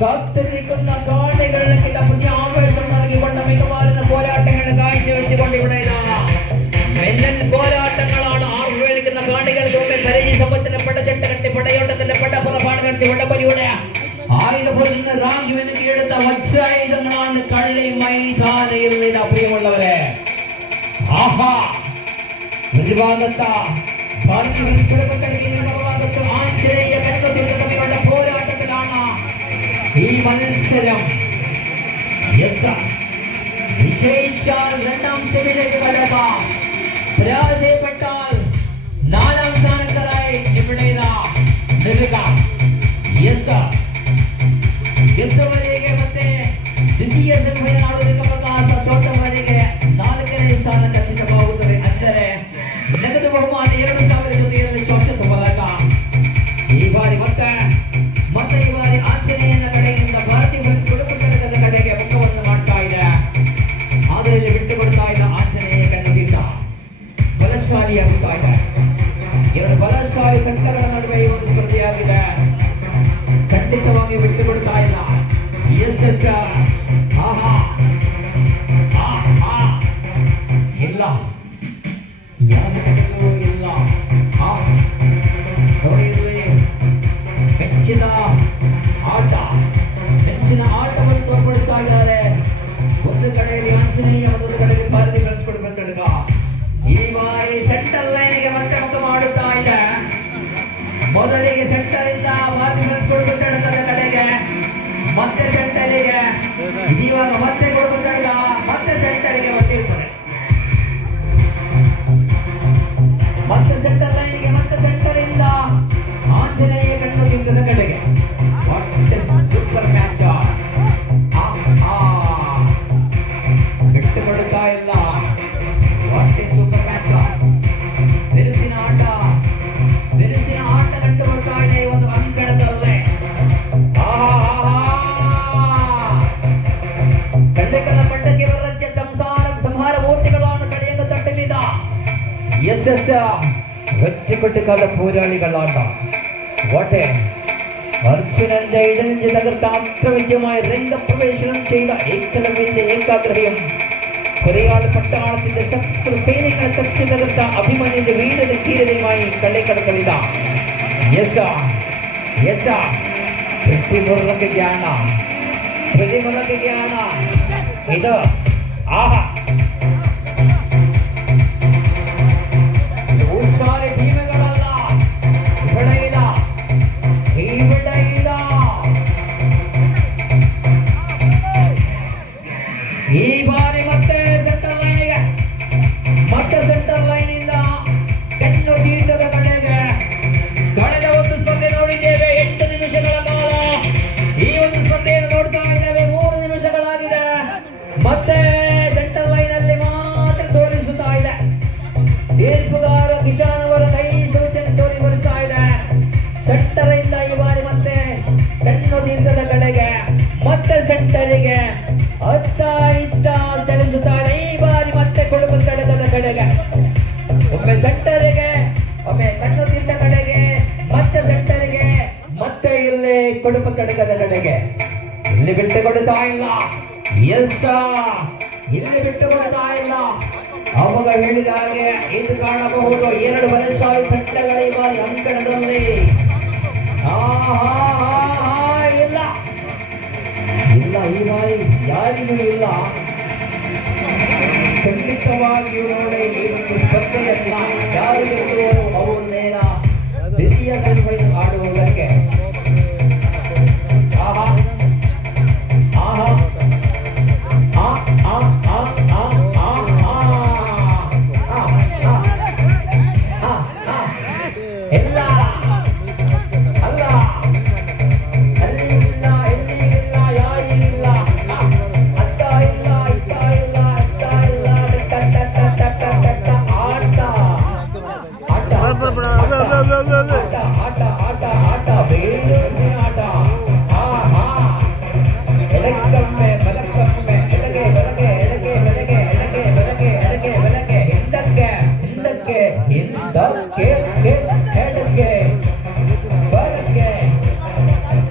കാത്തിരിക്കുന്ന കാണികൾക്ക് പുതിയ ആവേശം നൽകിക്കൊണ്ട മികവാർന്ന പോരാട്ടങ്ങൾ കാഴ്ചവെച്ചുകൊണ്ട് ഇവിടെ മെല്ലൻ പോരാട്ടങ്ങളാണ് ആർവേളിക്കുന്ന കാണികൾക്ക് മുമ്പിൽ പരിചയ സമ്പത്തിന്റെ പടച്ചട്ട കെട്ടി പടയോട്ടത്തിന്റെ പടപ്പുറപ്പാട് കെട്ടി വടപലിയുടെ ആയുധപുരം നിന്ന് റാങ്കി വെനുകിയെടുത്ത വജ്രായുധങ്ങളാണ് കള്ളി മൈതാനയിൽ നിന്ന്. പ്രിയമുള്ളവരെ, ആഹാ ഒരു ഭാഗത്ത് ആശ്ചര്യ തമ്മിലുള്ള പോരാട്ടത്തിലാണ് ഈ മത്സരം. വിജയിച്ചാൽ രണ്ടാം സെമിയിലേക്ക് കടക്കാം, പരാജയപ്പെട്ടാൽ നാലാം സ്ഥാനക്കാരായി ഇവിടെ ನಿಲ್ಲುತ್ತಾ ಎಸ್ ಗೆದ್ದವರಿಗೆ ಮತ್ತೆ ದ್ವಿತೀಯ ಸೆಮಿಫೈನಲ್ ಆಡೋದಕ್ಕೆ ಅವಕಾಶ ಸೋತವರಿಗೆ 4ನೇ ಸ್ಥಾನ ಖಚಿತವಾಗುತ್ತದೆ. ಅಂದರೆ ನಗದು ಬಹುಮಾನ 2,000 ಜೊತೆಯಲ್ಲಿ ಶಾಶ್ವತ ಪದಕ. ಈ ಬಾರಿ ಮತ್ತೆ ಈ ಬಾರಿ ಆಂಜನೇಯನ ಕಡೆಯಿಂದ ಭಾರತೀಯ ಕುಟುಂಬದ ಕಡೆಗೆ ಮುಖವನ್ನು ಮಾಡ್ತಾ ಇದೆ. ಆದರೆ ಇಲ್ಲಿ ಬಿಟ್ಟು ಬಿಡ್ತಾ ಇಲ್ಲ. ಆಂಜನೇಯ ಖಂಡಿತ ಬಲಶಾಲಿಯಾಗುತ್ತಾ ಇದೆ. ಎರಡು ಬಲಶಾಲಿ ಸರ್ಕಾರಗಳ ನಡುವೆ ಈ ಒಂದು ಸ್ಪರ್ಧೆಯಾಗಿದೆ. ಖಂಡಿತವಾಗಿ ಬಿಟ್ಟು ಬಿಡ್ತಾ ಇಲ್ಲ. ಎಸ್ ಎಸ್ ಆಹಾ ಇಲ್ಲ ಯಾರಿಗೂ ಇಲ್ಲ. ಹೆಚ್ಚಿನ ಆಟವನ್ನು ತೋರ್ಪಡಿಸ್ತಾ ಇದ್ದಾರೆ. ಒಂದು ಕಡೆಯಲ್ಲಿ ಆಂಜನೇಯ, ಮತ್ತೊಂದು ಕಡೆಯಲ್ಲಿ ಭಾರತಿ ಬೆಳೆಸ್ಕೊಡ್ಬೇಕು. ಈ ಬಾರಿ ಸೆಂಟರ್ ಲೈನ್ಗೆ ಮತ್ತೆ ಮುಖ ಮಾಡುತ್ತಾ ಇದೆ. ಮೊದಲಿಗೆ ಸೆಂಟರ್ ಇಂದ ಭಾರತಿ ಬೆಳೆಸ್ಕೊಡ್ಬೇಕು ಕಡೆಗೆ, ಮತ್ತೆ ಸೆಂಟರಿಗೆ, ಇವಾಗ ಮತ್ತೆ ಕೊಡ್ಬೇಕು, ಮತ್ತೆ ಸೆಂಟರಿಗೆ ಮತ್ತೆ ಇರ್ತಾರೆ. ಮತ್ತೆ ಸೆಂಟರ್ ಲೈನ್ಗೆ, ಮತ್ತೆ ಸೆಂಟರ್ ಇಂದ ಆಂಜನೇಯ ಕಂಡು ನಿಂತದ ಕಡೆಗೆ. Super match. ಬಿಟ್ಟು ಕೊಡುತ್ತಾ ಇಲ್ಲ. What super match. ಬಿರುಸಿನ ಆಟ ಕಂಡು ಬರ್ತಾ ಇದೆ ಈ ಒಂದು ಅಂಕಣದಲ್ಲೇ. ಕಳ್ಳೆಕಲ್ಲ ಪಟ್ಟಕ್ಕೆ ಬರಕ್ಕೆ ಸಂಹಾರ ಮೂರ್ತಿಗಳನ್ನು ಕಳೆಯಂಗ ತಟ್ಟಲಿದ എസ് എസ് ഒറ്റപ്പെട്ടുകാല പോരാളികളാട്ട. വട്ടെ അർജുനന്റെ ഇടഞ്ഞ് തകർത്ത അപ്രവ്യമായ രംഗപ്രവേശനം ചെയ്ത ഏകലവ്യന്റെ ഏകാഗ്രഹയും കൊറേയാൾ പട്ടാളത്തിന്റെ ശത്രു സൈനികളെ തട്ടി തകർത്ത അഭിമന്യന്റെ വീരത ധീരതയുമായി കള്ളിക്കടക്കലിത. പ്രതിമുറക്കുകയാണ് ഇത്. ആഹാ ടീമുകളല്ല ഇവിടെ ഇല്ല. ಈ ಬಾರಿ ಮತ್ತೆ ಸೆಂಟರ್ ಲೈನಿಗೆ, ಮತ್ತೆ ಸೆಂಟರ್ ಲೈನಿಂದ ಕಣ್ಣು ತೀರ್ಥದ ಕಡೆಗೆ. ಕಳೆದ ಒಂದು ಸ್ಪರ್ಧೆ ನೋಡಿದ್ದೇವೆ 8 ನಿಮಿಷಗಳ ಕಾಲ. ಈ ಒಂದು ಸ್ಪರ್ಧೆಯನ್ನು ನೋಡ್ತಾ ಇದ್ದೇವೆ 3 ನಿಮಿಷಗಳಾಗಿದೆ. ಮತ್ತೆ ಸೆಂಟರ್ ಲೈನ್ ಅಲ್ಲಿ ಮಾತ್ರ ತೋರಿಸುತ್ತಾ ಇದೆ. ತೀರ್ಪುಗಾರ ಕಿಶಾನ್ ಅವರ ಕೈ ಸೂಚನೆ ತೋರಿಬರುತ್ತಾ ಇದೆ. ಸೆಂಟರ್ ಇಂದ ಈ ಬಾರಿ ಮತ್ತೆ ಕಣ್ಣು ತೀರ್ಥದ ಕಡೆಗೆ, ಮತ್ತೆ ಸೆಂಟರಿಗೆ ಅತ್ತ ಇತ್ತ ಚಲಿಸುತ್ತಾರೆ. ಈ ಬಾರಿ ಮತ್ತೆ ಕೊಡುಗು ತಡೆದ ಕಡೆಗೆ, ಒಮ್ಮೆ ಸೆಂಟರಿಗೆ, ಒಮ್ಮೆ ಕಣ್ಣು ತೀರ್ಥ ಕಡೆಗೆ, ಮತ್ತೆ ಸೆಂಟರಿಗೆ, ಮತ್ತೆ ಇಲ್ಲಿ ಕೊಡುಗು ತಡೆದ ಕಡೆಗೆ. ಇಲ್ಲಿ ಬಿಟ್ಟು ಕೊಡುತ್ತಾ ಇಲ್ಲ. ಇಲ್ಲಿ ಬಿಟ್ಟು ಕೊಡುತ್ತಾ ಇಲ್ಲ. ಅವಾಗ ಹೇಳಿದ ಹಾಗೆ ಇದು ಕಾಣಬಹುದು 2 ಬಲಶಾಲಿ ತಂಡಗಳ ಈ ಬಾರಿ ಅಂಕಣದಲ್ಲಿ. ಇಲ್ಲ ಈ ಬಾರಿ ಯಾರಿಗೂ ಇಲ್ಲ. ಖಂಡಿತವಾಗಿಯೂ ನೋಡಿ ಈ ಒಂದು ಸ್ಪರ್ಧೆಯಲ್ಲ ಯಾರಿಗೂ ಅವರನ್ನೇನ ದ್ವಿತೀಯ ಸೆಮಿಫೈನಲ್ ಆಡುವುದಕ್ಕೆ.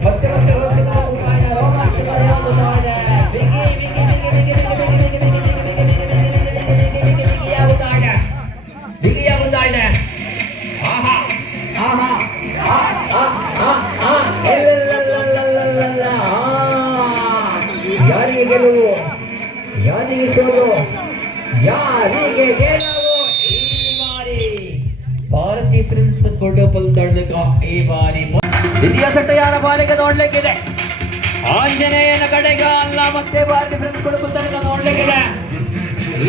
ಮತ್ತೆ ಬಿಗಿಯಾಗುತ್ತಾ ಇದೆ. ಆಹಾ ಆಹಾ ಆ, ಆ, ಆ, ಆ, ಎಲ್ಲೆಲ್ಲೆಲ್ಲೆಲ್ಲೆಲ್ಲ. ಯಾರಿಗೆ ಗೆಲುವು, ಯಾರಿಗೆ ಸೋಲು, ಯಾರಿಗೆ ಗೆಲುವು ಈ ಬಾರಿ ಭಾರತಿ ಪ್ರಿನ್ಸ್ ಕೊಡಪಲ್ ತಡಕ ಈ ಬಾರಿ ದ್ವಿತೀಯ ಸೆಟ್ ಯಾರ ಬಾಲಿಗೆ ನೋಡ್ಲಿಕ್ಕಿದೆ. ಆಂಜನೇಯನ ಕಡೆಗ ಅಲ್ಲ, ಮತ್ತೆ ಭಾರತಿ ಪ್ರಿನ್ಸ್ ಕೊಡಪಲ್ ತಡಕ ನೋಡ್ಲಿಕ್ಕಿದೆ.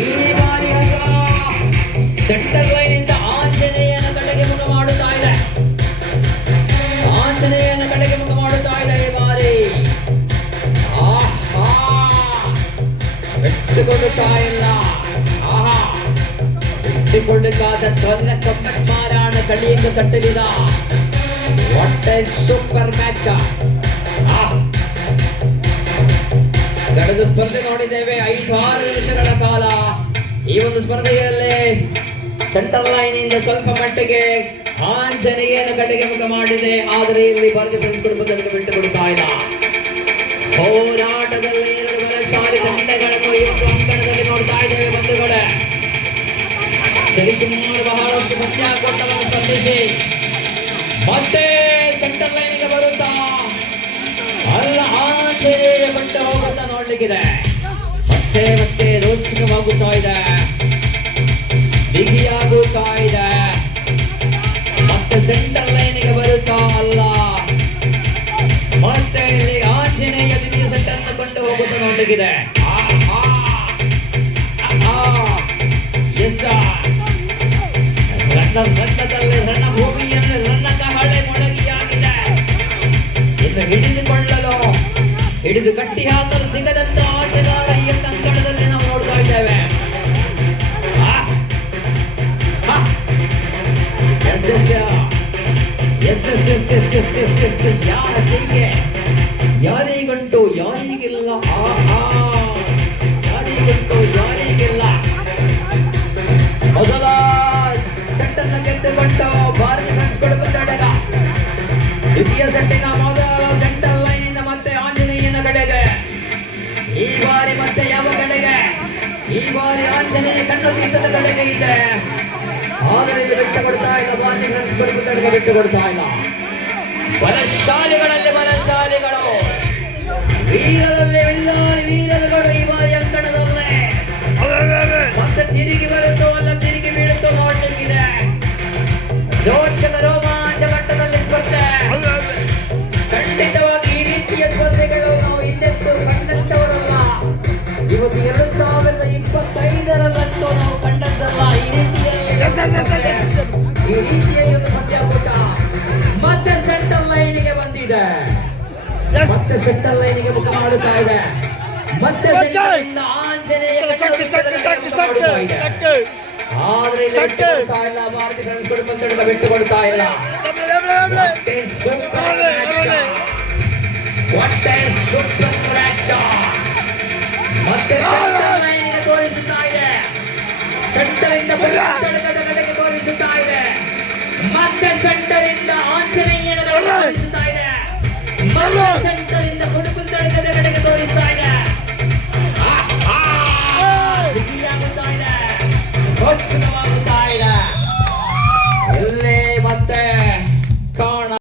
ಈ ಬಾರಿ ಸೆಂಟರ್ ಲೈನ್ ಇಂದ ಆಂಜನೇಯನ ಕಡೆಗೆ ಮುಖ ಮಾಡುತ್ತಾ ಇದೆ. ಆಂಜನೇಯನ ಕಡೆಗೆ ಮುಖ ಮಾಡುತ್ತಾ ಇದೆ ಈ ಬಾರಿ. ಆಹಾ ಬಿಟ್ಟುಕೊಳ್ಳುತ್ತಾ ಇಲ್ಲ. ಆಹಾ ಬಿಟ್ಟುಕೊಳ್ಳುತ್ತಾದ ತೊಲ್ಲ ಕಪ್ಪನ್ಮಾರಾಣ ಕಳಿಯಿಂದ ತಟ್ಟಲಿದ ಒಟ್ಟೆ ಸೂಪರ್ ಮ್ಯಾಚ್. ಕಳೆದ ಸ್ಪರ್ಧೆ ನೋಡಿದ್ದೇವೆ 5-6 ನಿಮಿಷಗಳ ಕಾಲ. ಈ ಒಂದು ಸ್ಪರ್ಧೆಯಲ್ಲಿ ಸೆಂಟರ್ ಲೈನ್ ಇಂದ ಸ್ವಲ್ಪ ಮಟ್ಟಿಗೆ ಆಂಜನೇಯನ ಕಡೆಗೆ ಮುಖ ಮಾಡಿದೆ. ಆದರೆ ಇಲ್ಲಿ ಭಾರತೀಯ ಫ್ರೆಂಡ್ಸ್ ಕುಟುಂಬದಲ್ಲಿ ಬಿಟ್ಟುಕೊಡುತ್ತಾ ಇಲ್ಲ. ಹೋರಾಟದಲ್ಲಿ 2 ಬಲಶಾಲಿ ತಂಡಗಳನ್ನು ಈ ಒಂದು ಅಂಕಣದಲ್ಲಿ ನೋಡ್ತಾ ಇದ್ದೇವೆ ಬಂಧುಗಳೇ. ಸರಿಸುಮಾರು ಬಹಳಷ್ಟು ಪಂದ್ಯಾಟವನ್ನು ಸ್ಪರ್ಧಿಸಿ ಮತ್ತೆ ಸೆಂಟರ್ ಲೈನ್ಗೆ ಬರುತ್ತಾ ಅಲ್ಲ, ಆಂಜನೇಯ ಬಿಟ್ಟು ಹೋಗುತ್ತಾ ನೋಡ್ಲಿಕ್ಕಿದೆ. ಮತ್ತೆ ಮತ್ತೆ ರೋಚಕವಾಗುತ್ತಾ ಇದೆ, ಬಿಗಿಯಾಗುತ್ತಾ ಇದೆ. ಮತ್ತೆ ಸೆಂಟರ್ ಲೈನ್ಗೆ ಬರುತ್ತಾ ಅಲ್ಲ, ಮತ್ತೆ ಇಲ್ಲಿ ಆಂಜನೇಯ ದ್ವಿತೀಯ ಸೆಟ್ ಅನ್ನು ಕೊಂಡು ಹೋಗುತ್ತಾ ನೋಡ್ಲಿಕ್ಕಿದೆ. ರನ್ನದಲ್ಲಿ ರನ್ನ ಭೂಮಿಯಲ್ಲಿ ರನ್ನದ ಹಳೆ ಮೊಳಗಿಯಾಗಿದೆ. ಇನ್ನು ಹಿಡಿದು ಕಟ್ಟಿ ಹಾಕಲು ಸಿಗದಂತ ಆಟಗಾರ ಈ ಅಂಕಣದಲ್ಲಿ ನಾವು ನೋಡ್ತಾ ಇದ್ದೇವೆ. ಯಾರ ಜೈಗೆ, ಯಾರಿಗಂಟು ಯಾರಿಗಿಲ್ಲ. ಯಾರಿಗಂಟು ಯಾರಿಗಿಲ್ಲ. ಮೊದಲ ಸೆಟ್ಟನ್ನು ಗೆದ್ದುಕೊಂಡು ಭಾರತೀಯ ಫ್ರೆಂಡ್ಸ್ ಕೊಡಪಲ್. ದ್ವಿತೀಯ ಸೆಟ್ಟಿನ ಮೊದಲ ಸೆಂಟರ್ ಲೈನ್ ಇಂದ ಮತ್ತೆ ಆಂಜನೇಯನ ಕಡೆಗೆ. ಈ ಬಾರಿ ಮತ್ತೆ ಯಾವ ಕಡೆಗೆ? ಈ ಬಾರಿ ಆಂಜನೇಯ ಕಣ್ಣು ತೀರ್ಥದ ಕಡೆಗೆ ಇದೆ. ಆದರೆ ಇಲ್ಲಿ ಬಿಟ್ಟು ಕೊಡ್ತಾ ಇಲ್ಲ, ಭಾರತೀಯ ಫ್ರೆಂಡ್ಸ್ ಕೊಡಪಲ್ ಬಿಟ್ಟು ಕೊಡ್ತಾ ಇಲ್ಲ. ಬಲಶಾಲಿಗಳಲ್ಲಿ ಬಲಶಾಲಿಗಳು, ವೀರರಲ್ಲಿ ವೀರರುಗಳು ಈ ಬಾರಿ ಅಂಕಣದಲ್ಲೇ. ಮತ್ತೆ ತಿರುಗಿ ಬರುತ್ತೋ ಅಲ್ಲ ತಿರುಗಿ ಬೀಳುತ್ತೋ ನೋಡ್ಲಿಕ್ಕಿದೆ. ರೋಚಕ ರೋಮಾಂಚ ಮಟ್ಟದಲ್ಲಿ ಸ್ಪರ್ಧೆ. ಖಂಡಿತವಾಗಿ ಈ ರೀತಿಯ ಸ್ಪರ್ಧೆಗಳು ನಾವು ಹಿಂದೆಂದೂ ಕಂಡಂತವರಲ್ಲ. ಇವತ್ತು 2025ರಲ್ಲಂತೂ ನಾವು ಕಂಡದ್ದಲ್ಲ ಈ ರೀತಿಯ ಒಂದು ಪಂದ್ಯಾಟೂಟ. ಮತ್ತೆ ಸೆಂಟರ್ ಲೈನ್ಗೆ ಬಂದಿದೆ, ಮತ್ತೆ ಸೆಂಟರ್ ಲೈನ್ಗೆ ಮುಖ ಮಾಡುತ್ತಾ ಇದೆ. ಮತ್ತೆ ಸೆಂಟರ್ನಿಂದ ಆಂಜನೇಯ ಆದ್ರೆ ಭಾರತೀಯ ಫ್ರೆಂಡ್ಸ್ ಕೊಡಪಲ್ ಬಿಟ್ಟು ಕೊಡ್ತಾ ಇಲ್ಲ. ಮತ್ತೆ ತೋರಿಸುತ್ತಾ ಇದೆ. ಸೆಂಟರ್ ಇಂದ ತಡಕದ ಕಡೆಗೆ ತೋರಿಸುತ್ತಾ ಇದೆ. ಮತ್ತೆ ಸೆಂಟರ್ ಇಂದ ಆಂಜನೇಯನ ತೋರಿಸುತ್ತಾ ಇದೆ. ಮತ್ತೆ ಸೆಂಟರ್ ಇಂದ ಕೊಡಪಲ್ ತಡಕದ ಕಡೆಗೆ ತೋರಿಸ್ತಾ ಇದೆ. ಬಿಗಿಯಾಗುತ್ತಾ ಇದೆ, ರೋಚಕವಾಗುತ್ತಾ ಇದೆ.